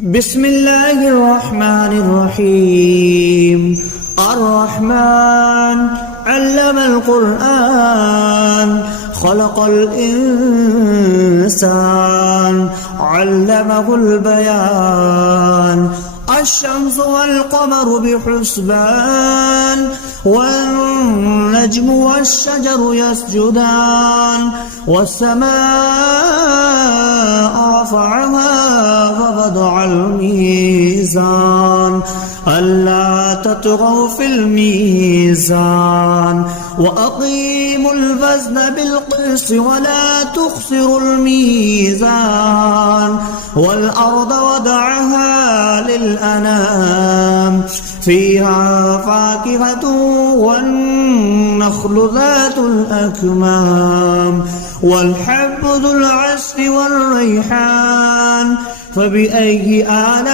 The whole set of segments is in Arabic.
بسم الله الرحمن الرحيم. الرحمن علم القرآن خلق الإنسان علمه البيان. الشمس والقمر بحسبان والنجم والشجر يسجدان والسماء رفعها ووضع الميزان ألا تطغوا في الميزان وأقيموا الوزن بالقسط ولا تخسروا الميزان والأرض وضعها للأنام فيها فاكهة والنخل ذات الأكمام والحب ذو العصف والريحان. فبأي آلاء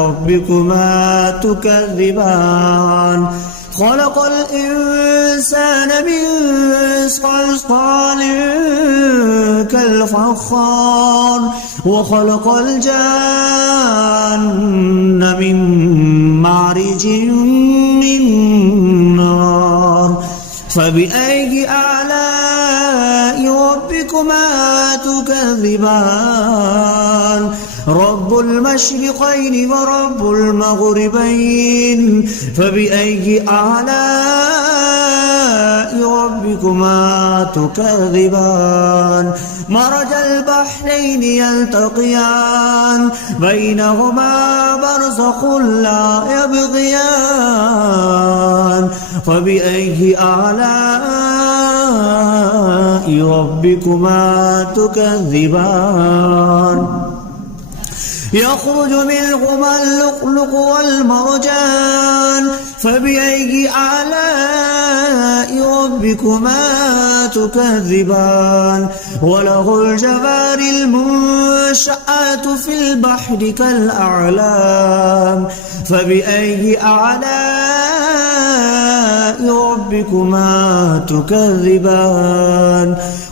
ربكما تكذبان؟ خلق الإنسان من صلصال كالفخار وخلق الجان من مارج من نار. فبأي آلاء ربكما تكذبان؟ رب المشرقين ورب المغربين. فبأي آلاء ربكما تكذبان؟ مرج البحرين يلتقيان بينهما برزخ لا يبغيان. فبأي آلاء ربكما تكذبان؟ يخرج منهما اللؤلؤ والمرجان. فبأي آلاء ربكما تكذبان؟ وله الجوار المنشآت في البحر كالأعلام. فبأي آلاء ربكما تكذبان؟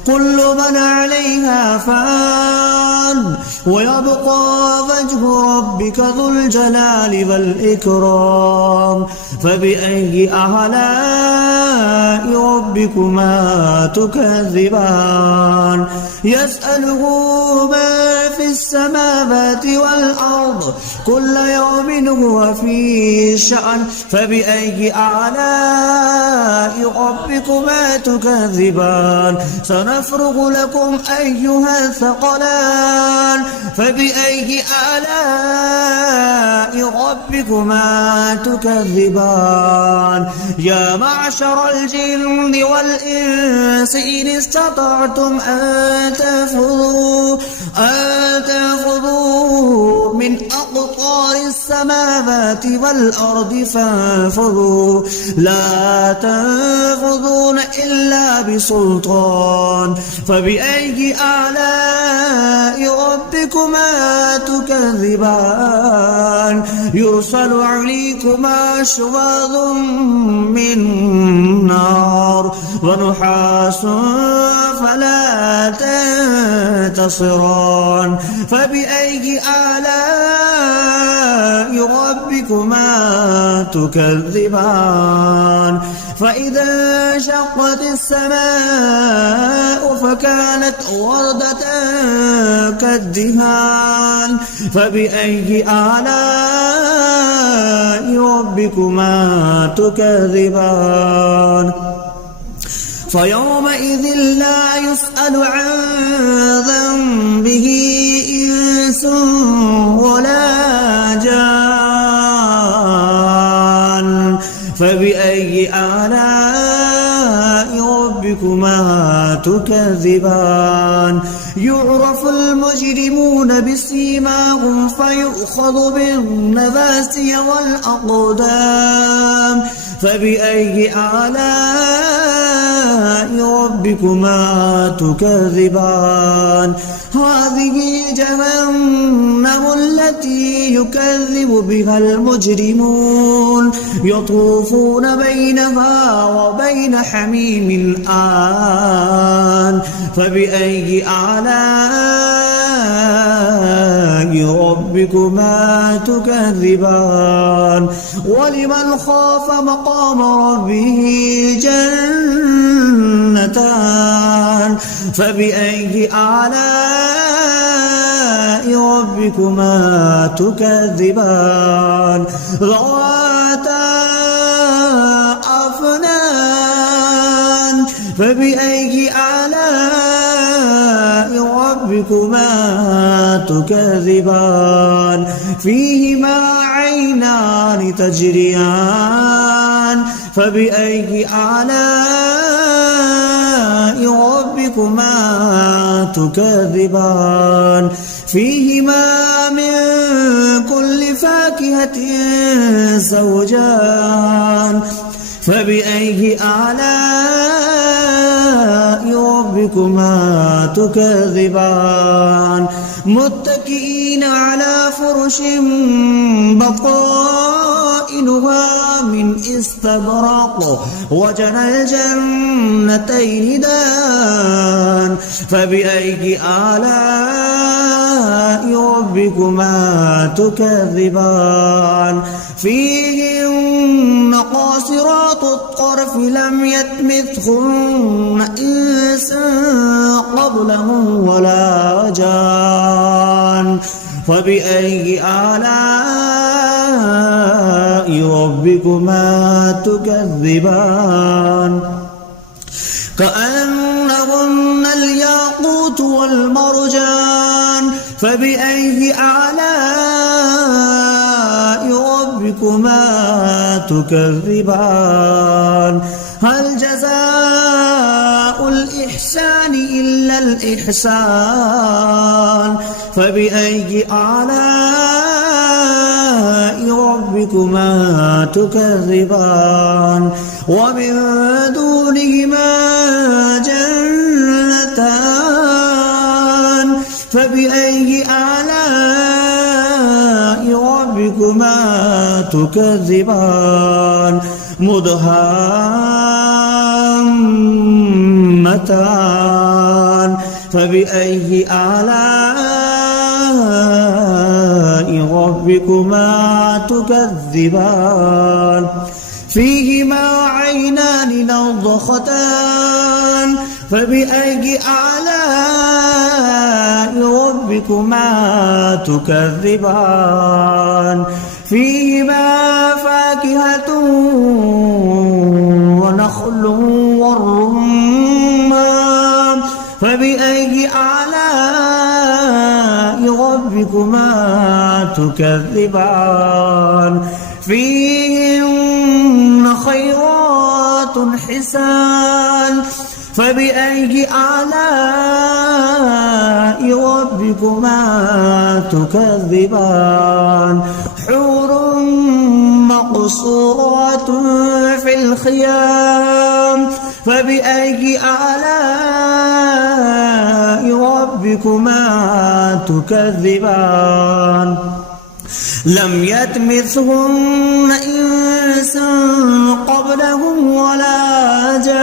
كل من عليها فان ويبقى وجه ربك ذو الجلال والإكرام. فبأي آلاء ربكما تكذبان؟ يسأله ما في السماوات والأرض كل يوم هو في شأن. فبأي آلاء ربكما تكذبان؟ سنفرغ لكم أيها الثقلان. فبأي آلاء ربكما تكذبان؟ يا معشر الجن والإنس إن استطعتم أن تنفذوا من أقطار السماوات والأرض فانفذوا لا تنفذون إلا بسلطان. فبأي آلاء ربكما تكذبان؟ يرسل عليكما شواظ من نار ونحاس فلا تنتصران. فبأي آلاء ربكما تكذبان؟ فإذا انشقت السماء فكانت وردة كالدهان. فبأي آلاء ربكما تكذبان؟ فيومئذ لا يسأل عن ذنبه إنس ولا جان. فبأي آلاء ربكما تكذبان؟ يعرف المجرمون بسيماهم فيؤخذ بالنواسي والأقدام. فبأي آلاء ربكما تكذبان؟ هذه جهنم التي يكذب بها المجرمون يطوفون بينها وبين حميم آن. فبأي آلاء ربكما تكذبان ولمن خاف مقام ربه جنتان فبأي آلاء ربكما تكذبان ذواتا أفنان فبأي آلاء ربكما تكذبان فيهما عينان تجريان فبأي آلاء ربكما تكذبان فيهما من كل فاكهة زوجان فبأي آلاء ربكما تكذبان متكئين على فرش بطائنها من استبرق وجنى الجنتين دان فبأي آلاء ربكما تكذبان فيهن قاصرات الطرف لم يطمثهن إنس قبلهم ولا جان فبأي آلاء ربكما تكذبان كأنهن الياقوت والمرجان فبأي آلاء ربكما تكذبان هل جزاء الإحسان إلا الإحسان فبأي آلاء ربكما تكذبان ومن دونهما جنتان فبأي آلاء ربكما تكذبان مدهامتان فبأي آلاء ربكما تكذبان فيهما عينان نضختان فبأي آلاء ربكما تكذبان فيهما فاكهة ونخل والرمان فبأي آلاء ربكما تكذبان فيهن خيرات حسان فبأي آلاء ربكما تكذبان حور مقصورات في الخيام فبأي آلاء ربكما تكذبان لم يطمثهن إنس قبلهم ولا جان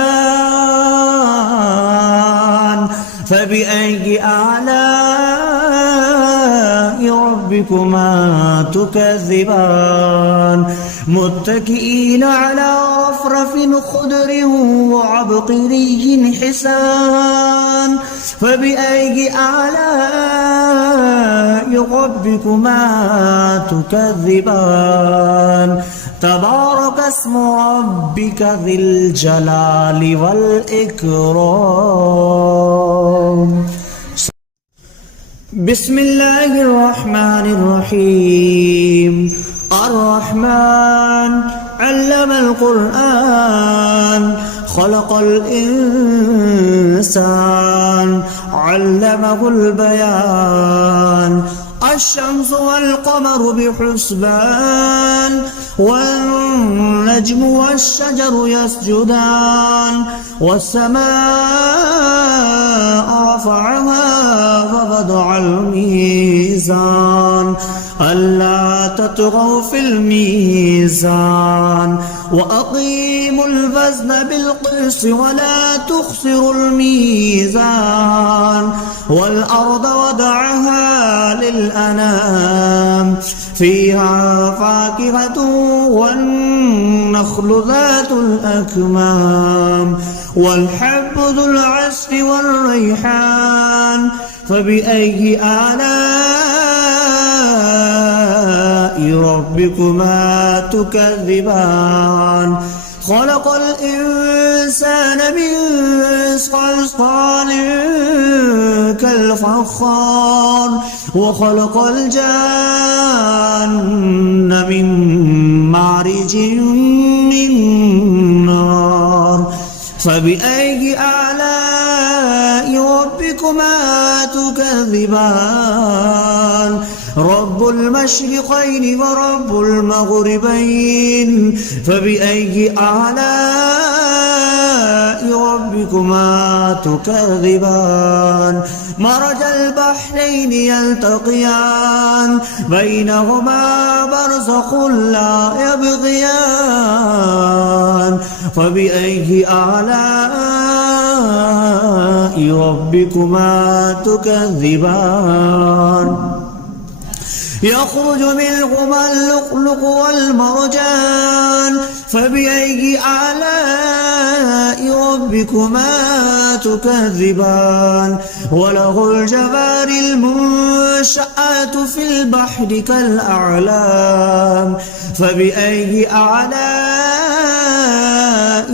فبأي آلاء ربكما تكذبان متكئين على رفرف خضر وعبقري حسان فبأي آلاء ربكما تكذبان تبارك اسم ربك ذي الجلال والإكرام بسم الله الرحمن الرحيم الرحمن علم القرآن خلق الإنسان علمه البيان الشمس والقمر بحسبان والنجم والشجر يسجدان والسماء رفعها فوضع الميزان ألا تطغوا في الميزان وأقيموا الوزن بالقسط ولا تخسروا الميزان والأرض وضعها للأنام فيها فاكهة والنخل ذات الأكمام والحب ذو العصف والريحان فبأي آلاء ربكما تكذبان خلق الإنسان من صلصال كالفخار وخلق الجان من مارج من نار فبأي آلاء ربكما تكذبان رب المشرقين ورب المغربين فبأي آلاء ربكما تكذبان مرج البحرين يلتقيان بينهما برزخ لا يبغيان فبأي آلاء ربكما تكذبان يخرج منهما اللؤلؤ والمرجان فبأي آلاء ربكما تكذبان وله الجوار المنشآت في البحر كالأعلام فبأي آلاء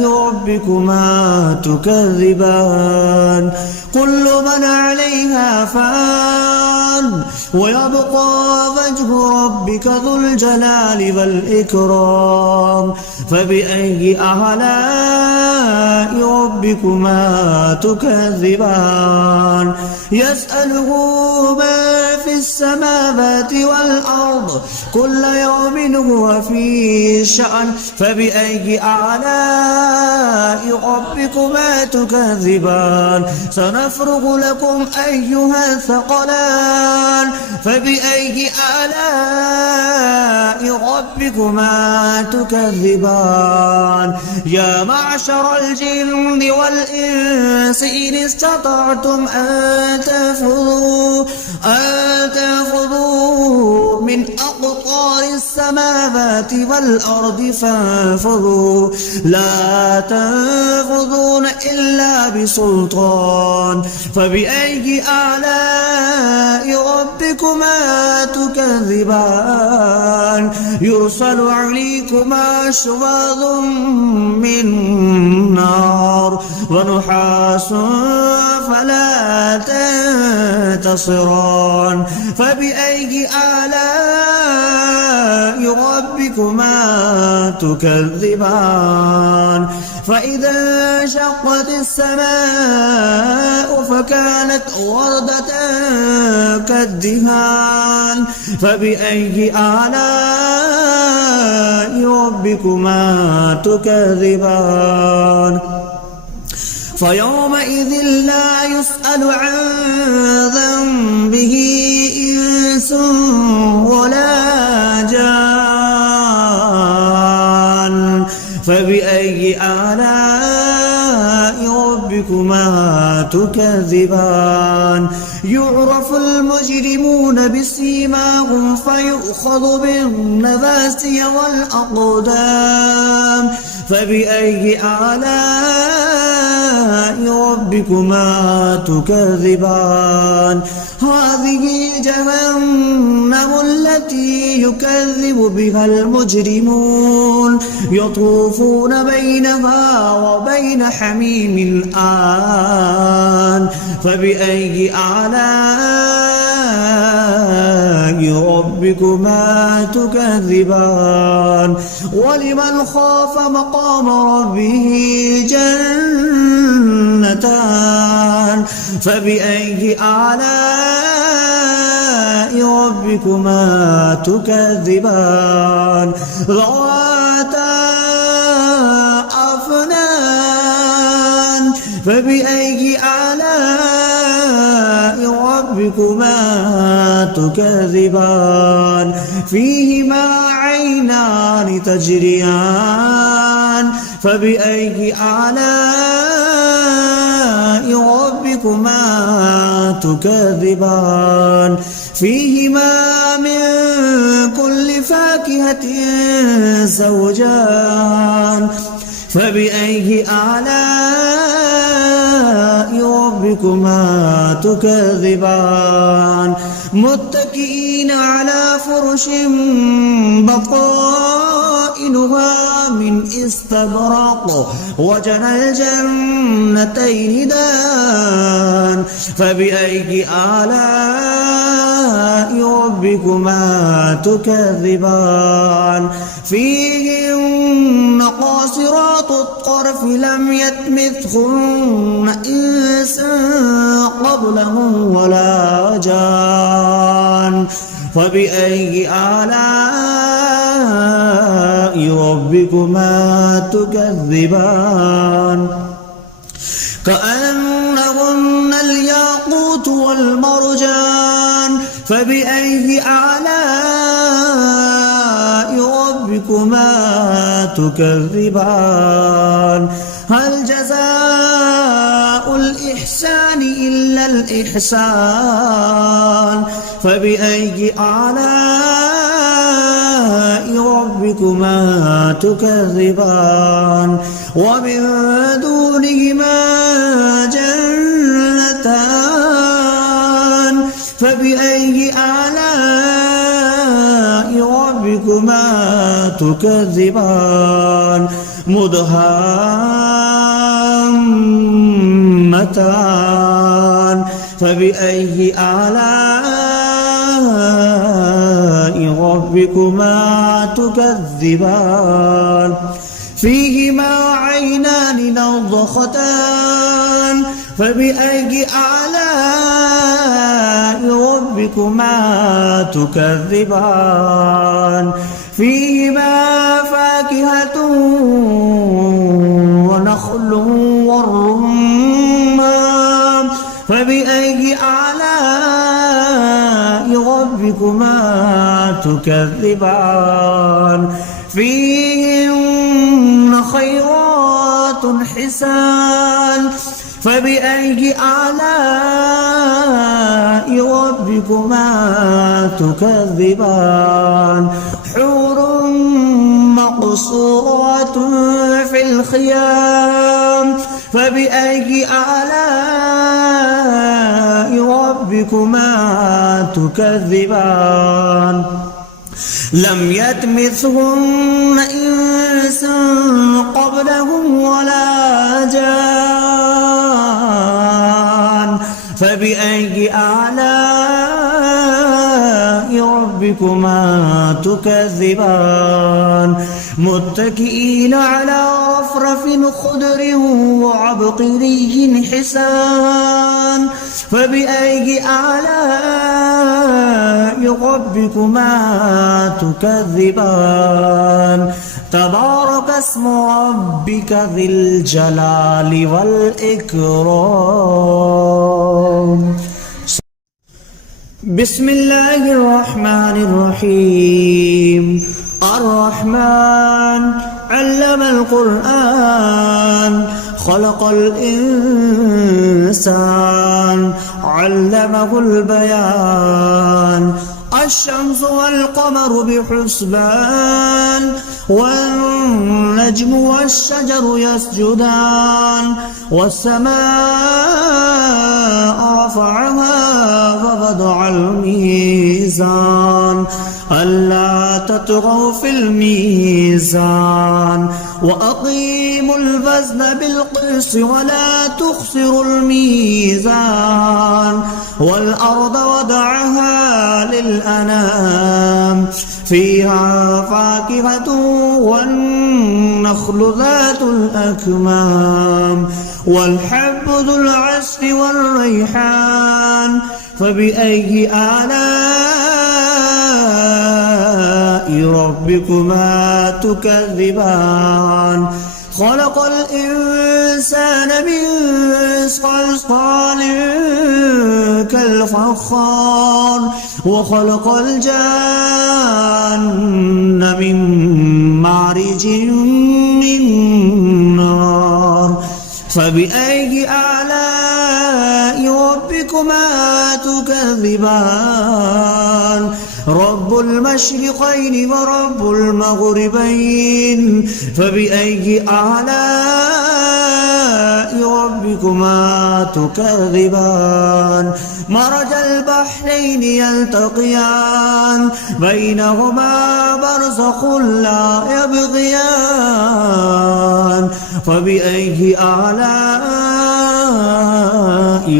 ربكما تكذبان كل من عليها فان ويبقى وجه ربك ذو الجلال والإكرام فبأي آلاء ربكما تكذبان يسأله ما في السماوات والأرض كل يوم هو في شأن فبأي آلاء ربكما تكذبان سنفرغ لكم أيها الثقلان فبأي آلاء ربكما تكذبان يا معشر الجن والإنس إن استطعتم أن تنفذوا من أقطار السماوات والأرض فانفذوا لا تنفذون إلا بسلطان فبأي آلاء ربكما تكذبان يرسل عليكما شواظ من نار ونحاس فلا تنتصران فبأي آلاء ربكما تكذبان فإذا انشقت السماء فكانت وردة كالدهان فبأي آلاء ربكما تكذبان فيومئذ لا يسأل عن ذنبه إنس ولا جان فبأي آلاء ربكما تكذبان يعرف المجرمون بسيماهم فيؤخذ بالنواسي والأقدام فبأي آلاء ربكما تكذبان هذه جهنم التي يكذب بها المجرمون يطوفون بينها وبين حميم آن فبأي آلاء ربكما تكذبان ولمن خاف مقام ربه جنتان فبأي آلاء ربكما تكذبان ذواتا أفنان فبأي آلاء ربكما تكذبان فيهما عينان تجريان فبأي آلاء ربكما تكذبان فيهما من كل فاكهة زوجان فبأي آلاء ربكما تكذبان متكئين على فرش بطائنها من استبرق وجنى الجنتين دان فبأي آلاء ربكما تكذبان فيهن قاصرات الطرف لم يطمثهن إنس قبلهم ولا جان فبأي آلاء ربكما تكذبان كأنهن الياقوت والمرجان فبأي آلاء ربكما تكذبان هل جزاء الإحسان إلا الإحسان فبأي آلاء ربكما تكذبان ومن دونهما جنتان فبأي آلاء ربكما تكذبان مدهامتان فبأي آلاء ربكما تكذبان فيهما عينان نضختان فبأي آلاء ربكما تكذبان فيهما فاكهة ونخل والرمان فبأي آلاء ربكما تكذبان فيهن خيرات حسان فبأي آلاء ربكما تكذبان حور مقصورات في الخيام فبأي آلاء ربكما تكذبان لم يطمثهن إنس قبلهم ولا جان فبأي آلاء ربكما تكذبان متكئين على رفرف خضر وعبقري حسان فبأي آلاء ربكما تكذبان تبارك اسم ربك ذي الجلال والإكرام بسم الله الرحمن الرحيم الرحمن علم القرآن خلق الإنسان علمه البيان الشمس والقمر بحسبان والنجم والشجر يسجدان والسماء رفعها ووضع الميزان ألا تطغوا في الميزان وأقيموا الوزن بالقسط ولا تخسروا الميزان والأرض وضعها للأنام فيها فاكهة والنخل ذات الأكمام والحب ذو العصف والريحان فبأي آلاء ربكما تكذبان خلق الإنسان من صلصال كالفخار وخلق الجان من مارج من نار فبأي آلاء ربكما تكذبان رب المشرقين ورب المغربين فبأي آلاء ربكما تكذبان مرج البحرين يلتقيان بينهما برزخ لا يبغيان فبأي آلاء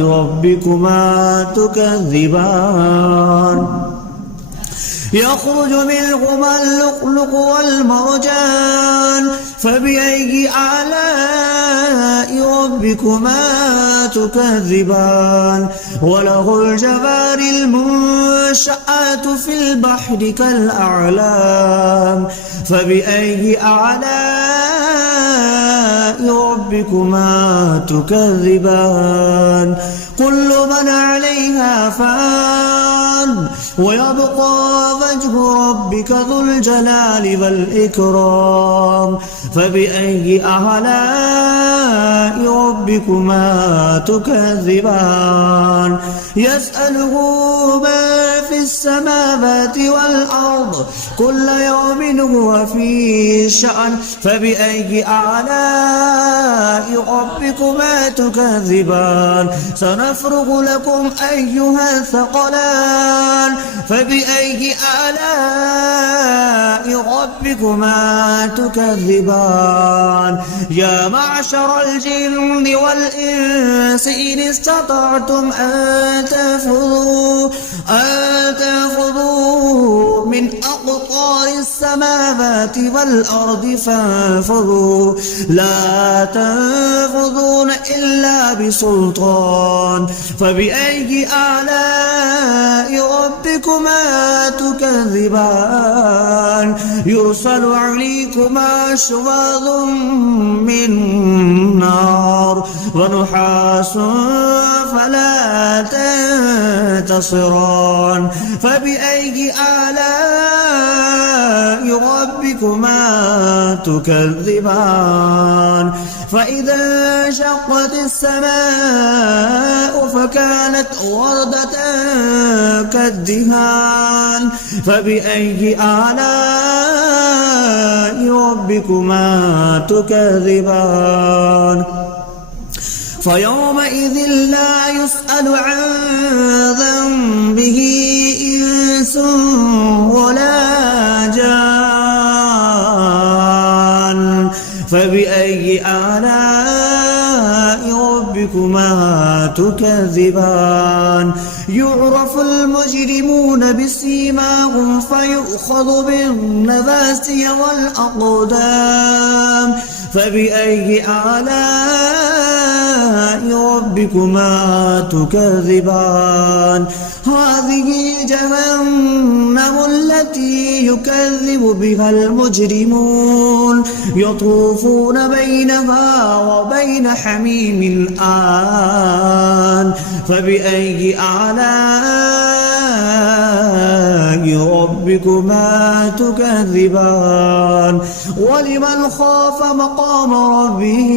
ربكما تكذبان يخرج منهما اللؤلؤ والمرجان فبأي آلاء ربكما تكذبان وله الجوار المنشآت في البحر كالأعلام فبأي آلاء ربكما تكذبان كل من عليها فان ويبقى وجه ربك ذو الجلال والإكرام فبأي آلاء ربكما تكذبان يسأله ما في السماوات والأرض كل يوم هو في شأن فبأي آلاء ربكما تكذبان سنفرغ لكم أيها الثقلان فبأي آلاء ربكما تكذبان يا معشر الجن والإنس إن استطعتم أن تنفذوا من أقطار السماوات والأرض فانفذوا لا تنفذون إلا بسلطان فبأي آلاء ربكما تكذبان يرسل عليكما شواظ من نار ونحاس فلا تنتصران فبأي آلاء ربكما تكذبان فإذا انشقت السماء فكانت وردة كالدهان فبأي آلاء ربكما تكذبان فيومئذ لا يسأل عن ذنبه إنس ولا جان فبأي آلاء ربكما تكذبان يعرف المجرمون بسيماهم فيؤخذ بالنواسي والأقدام فبأي آلاء ربكما تكذبان هذه جهنم التي يكذب بها المجرمون يطوفون بينها وبين حميم آن فبأي آلاء ربكما تكذبان ولمن خاف مقام ربه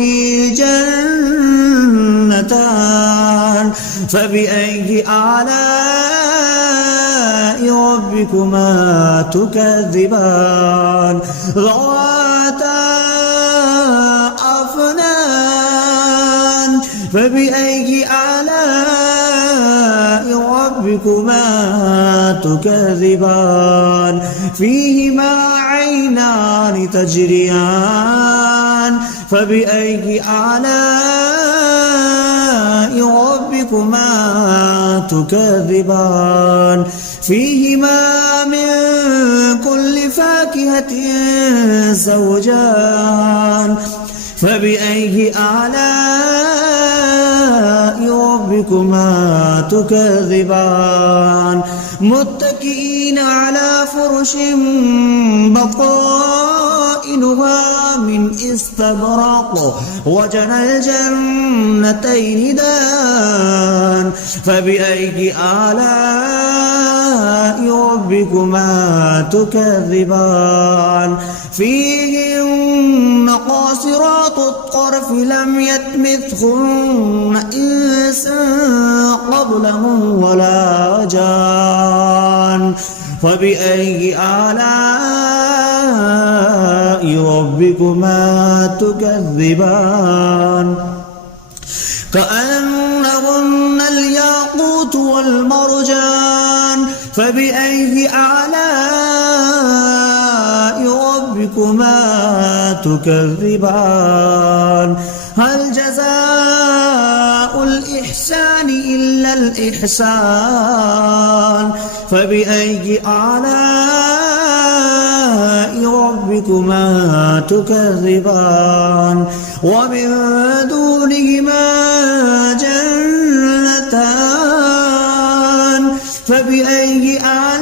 جنتان فبأي آلاء ربكما تكذبان ذواتا أفنان فبأي آلاء ربكما تكذبان فيهما عينان تجريان فبأي آلاء ربكما تكذبان فيهما من كل فاكهة زوجان فبأي آلاء ربكما ربكما تكذبان متكئين على فرش بطائنها من استبرق وجنى الجنتين دان فبأي آلاء ربكما تكذبان فيهن قاصرات الطرف لم يطمثهن إنس قبلهم ولا جان فبأي آلاء ربكما تكذبان كأنهن الياقوت والمرجان فبأي آلاء ربكما تكذبان هل جزاء الإحسان إلا الإحسان فبأي آلاء ربكما تكذبان ومن دونهما جنتان فبأي آلاء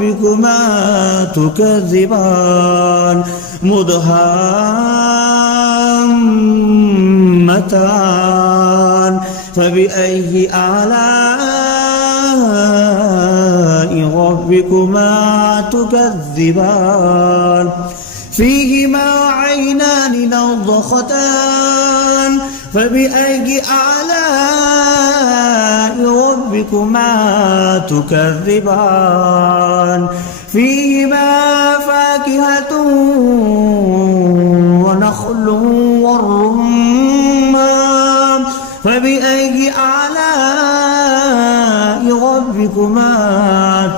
ربكما تكذبان مدهامتان فبأي آلاء ربكما تكذبان فيهما عينان نضختان فبأي آلاء ربكما تكذبان فيهما فاكهة ونخل والرمان فبأي آلاء ربكما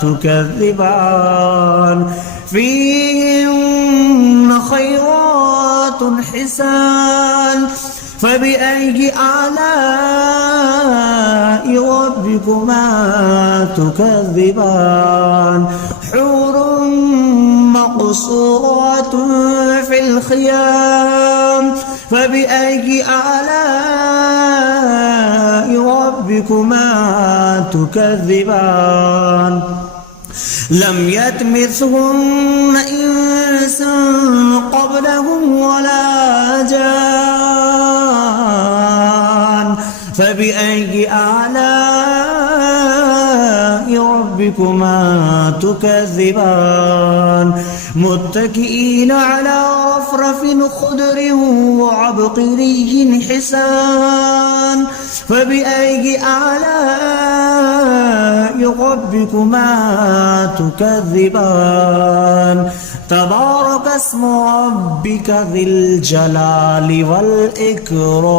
تكذبان فيهن خيرات حسان فبأي آلاء ربكما تكذبان حور مقصورات في الخيام فبأي آلاء ربكما تكذبان لم يطمثهن إنس قبلهم ولا جان فبأي آلاء ربكما تكذبان متكئين على رفرف خضر وعبقري حسان فبأي آلاء ربكما تكذبان تبارك اسم ربك ذي الجلال والإكرام